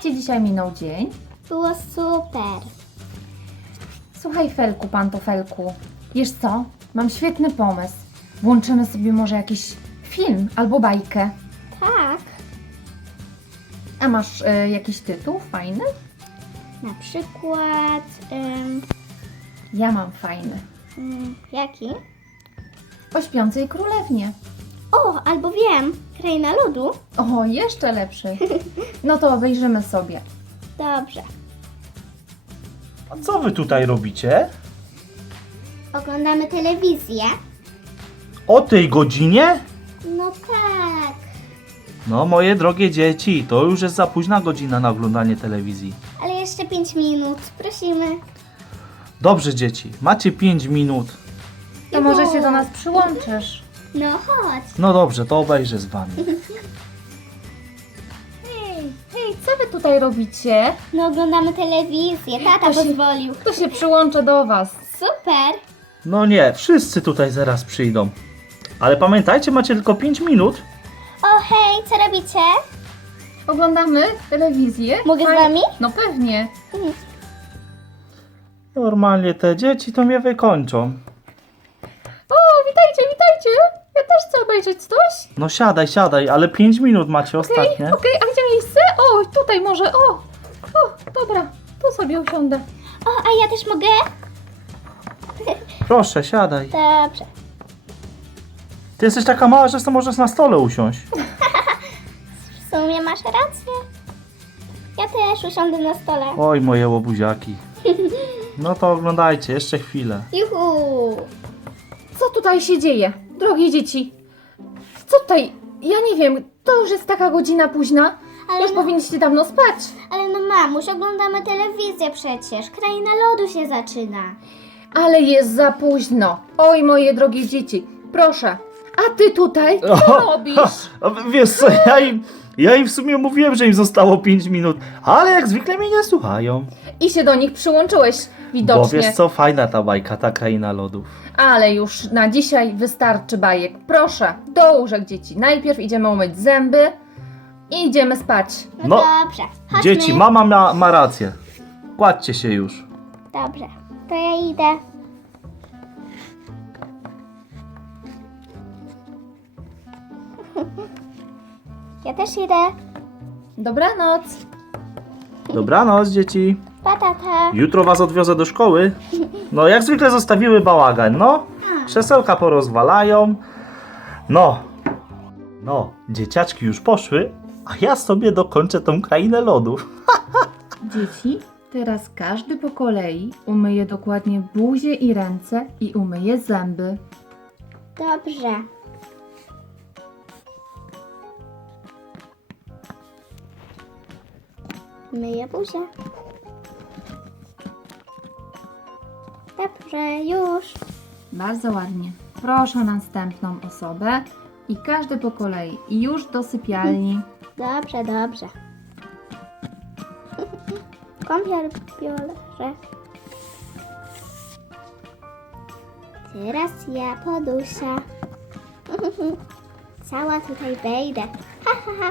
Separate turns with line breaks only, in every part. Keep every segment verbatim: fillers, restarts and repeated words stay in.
Ci dzisiaj minął dzień?
Było super.
Słuchaj, Felku, pantofelku, wiesz co? Mam świetny pomysł. Włączymy sobie może jakiś film albo bajkę.
Tak,
A masz y, jakiś tytuł fajny?
na przykład... Ym,
Ja mam fajny.
ym, jaki?
O śpiącej królewnie.
O, albo wiem. Kraina lodu.
O, jeszcze lepszy. No to obejrzymy sobie.
Dobrze.
A co wy tutaj robicie?
Oglądamy telewizję?
O tej godzinie?
No tak.
No, moje drogie dzieci, to już jest za późna godzina na oglądanie telewizji.
Ale jeszcze pięć minut. Prosimy.
Dobrze, dzieci, macie pięć minut.
To może się do nas przyłączysz.
No chodź.
No dobrze, to obejrzę z wami.
Hej, hej, co wy tutaj robicie?
No oglądamy telewizję. Tata
To się-
pozwolił.
To się przyłączę do was.
Super.
No nie, wszyscy tutaj zaraz przyjdą. Ale pamiętajcie, macie tylko pięć minut.
O hej, co robicie?
Oglądamy telewizję.
Mogę z
Faj-
wami?
No pewnie.
Normalnie te dzieci to mnie wykończą.
O, witajcie, witajcie. Ja też chcę obejrzeć coś.
No siadaj, siadaj, ale pięć minut macie
Okej,
ostatnie.
okej, a gdzie miejsce? O, tutaj może, o. O, dobra, tu sobie usiądę.
O, a ja też mogę?
Proszę, siadaj.
Dobrze.
Ty jesteś taka mała, że to możesz na stole usiąść.
W sumie masz rację. Ja też usiądę na stole.
Oj, moje łobuziaki. No to oglądajcie, jeszcze chwilę.
Juhu.
Co tutaj się dzieje, drogie dzieci? Co tutaj? Ja nie wiem, to już jest taka godzina późna.
Ale
Już
no-
powinniście dawno spać.
Ale no mamuś, oglądamy telewizję przecież. Kraina lodu się zaczyna.
Ale jest za późno. Oj, moje drogie dzieci, proszę. A ty tutaj co robisz?
A w- wiesz co, ja im, ja im w sumie mówiłem, że im zostało pięć minut, ale jak zwykle mnie nie słuchają.
I się do nich przyłączyłeś
Bo
widocznie.
wiesz co, fajna ta bajka, ta kraina lodów.
Ale już na dzisiaj wystarczy bajek. Proszę, do łóżek dzieci. Najpierw idziemy umyć zęby i idziemy spać.
No,
No,
dobrze. Chodźmy.
Dzieci, mama ma, ma rację. Kładźcie się już.
Dobrze. To ja idę. Ja też idę.
Dobranoc.
Dobranoc, dzieci.
Pa, tata.
Jutro was odwiozę do szkoły. No, jak zwykle zostawiły bałagan, no. Krzesełka porozwalają. No. No, dzieciaczki już poszły, a ja sobie dokończę tą krainę lodów.
Dzieci, teraz każdy po kolei umyje dokładnie buzię i ręce i umyje zęby.
Dobrze. Myję buzię. Dobrze, już.
Bardzo ładnie. Proszę następną osobę i każdy po kolei. I już do sypialni.
Dobrze, dobrze. Kąpiel biorę. Teraz ja poduszę. Cała tutaj wejdę. Ha, ha, ha.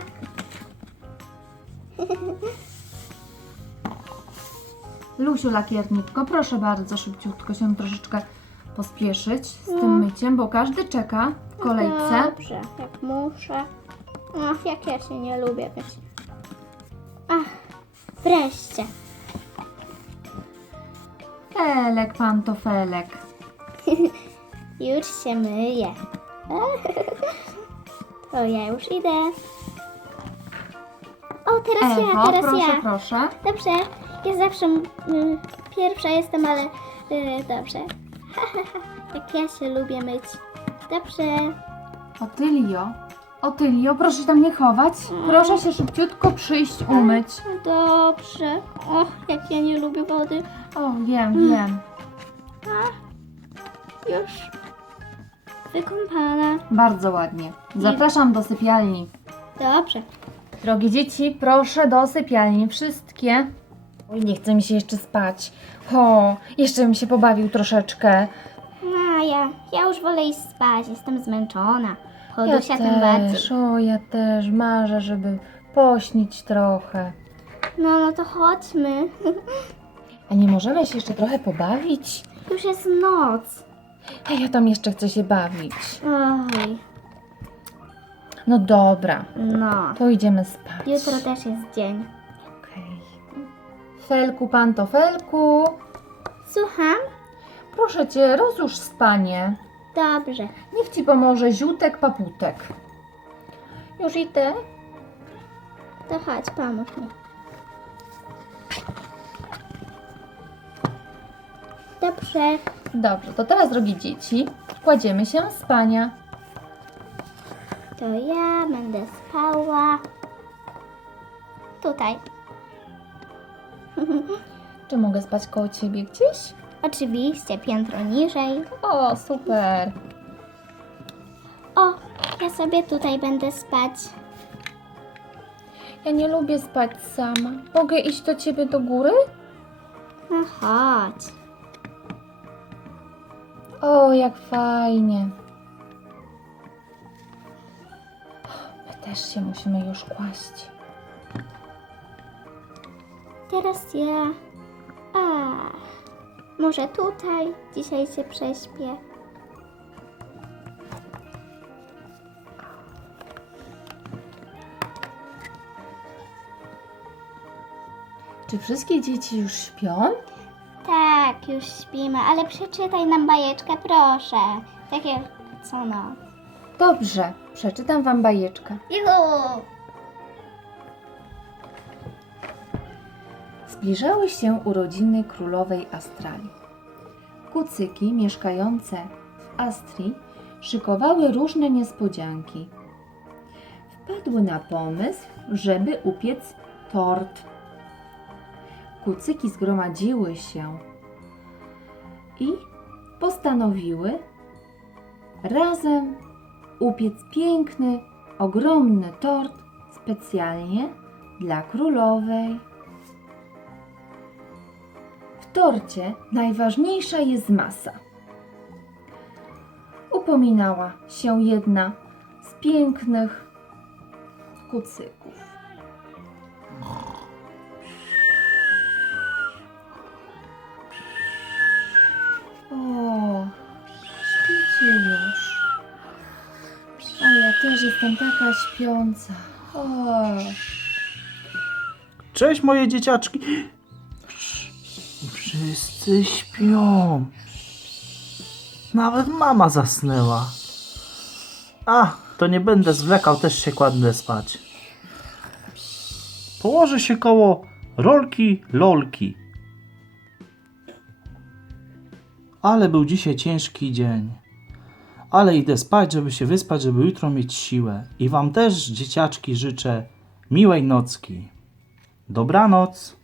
Lusiu Lakierniczko, proszę bardzo szybciutko się troszeczkę pospieszyć z
No.
tym myciem, bo każdy czeka w kolejce.
Dobrze, jak muszę. Ach, jak ja się nie lubię myć. Ach, wreszcie.
Felek, pantofelek.
Już się myję. To ja już idę. O, teraz ja,
Ewo,
teraz
proszę,
ja.
proszę.
Dobrze, ja zawsze mm, pierwsza jestem, ale y, dobrze. Jak ja się lubię myć. Dobrze.
Otylio, Otylio, proszę się tam nie chować. Proszę się szybciutko przyjść umyć.
Dobrze. Och, jak ja nie lubię wody.
O, wiem, wiem.
A, już wykąpana.
Bardzo ładnie. Zapraszam do sypialni.
Dobrze.
Drogie dzieci, proszę do sypialni wszystkie. Oj, nie chce mi się jeszcze spać. O, jeszcze bym się pobawił troszeczkę.
A ja, ja już wolę iść spać, jestem zmęczona.
Ja
Chodusia tym bardziej.
też, o, ja też marzę, żeby pośnić trochę.
No, no to chodźmy.
A nie możemy się jeszcze trochę pobawić?
Już jest noc.
A ja tam jeszcze chcę się bawić.
Oj,
No dobra,
no.
to idziemy spać.
Jutro też jest dzień.
Okej. Felku, pantofelku,
Słucham?
proszę cię, rozłóż spanie.
Dobrze.
Niech ci pomoże ziutek, paputek. Już idę.
To chodź, pomóż mi. Dobrze.
Dobrze, to teraz, drogie dzieci, kładziemy się spania.
To ja będę spała. Tutaj.
Czy mogę spać koło ciebie gdzieś?
Oczywiście, piętro niżej.
O, super.
O, ja sobie tutaj będę spać.
Ja nie lubię spać sama. Mogę iść do ciebie do góry?
No chodź.
O, jak fajnie. My też się musimy już kłaść.
Teraz ja. A, może tutaj dzisiaj się prześpię.
Czy wszystkie dzieci już śpią?
Tak, już śpimy, ale przeczytaj nam bajeczkę, proszę. Takie co no.
Dobrze, przeczytam wam bajeczkę.
Juhu!
Zbliżały się urodziny królowej Astrali. Kucyki mieszkające w Astrii szykowały różne niespodzianki. Wpadły na pomysł, żeby upiec tort. Kucyki zgromadziły się i postanowiły razem upiec piękny, ogromny tort specjalnie dla królowej. W torcie najważniejsza jest masa. Upominała się jedna z pięknych kucyków. O, śpicie już. O, ja też jestem taka śpiąca. O,
Cześć moje dzieciaczki. Wszyscy śpią. Nawet mama zasnęła. A, to nie będę zwlekał, też się kładę spać. Położę się koło rolki, lolki. Ale był dzisiaj ciężki dzień. Ale idę spać, żeby się wyspać, żeby jutro mieć siłę. I wam też, dzieciaczki, życzę miłej nocki. Dobranoc.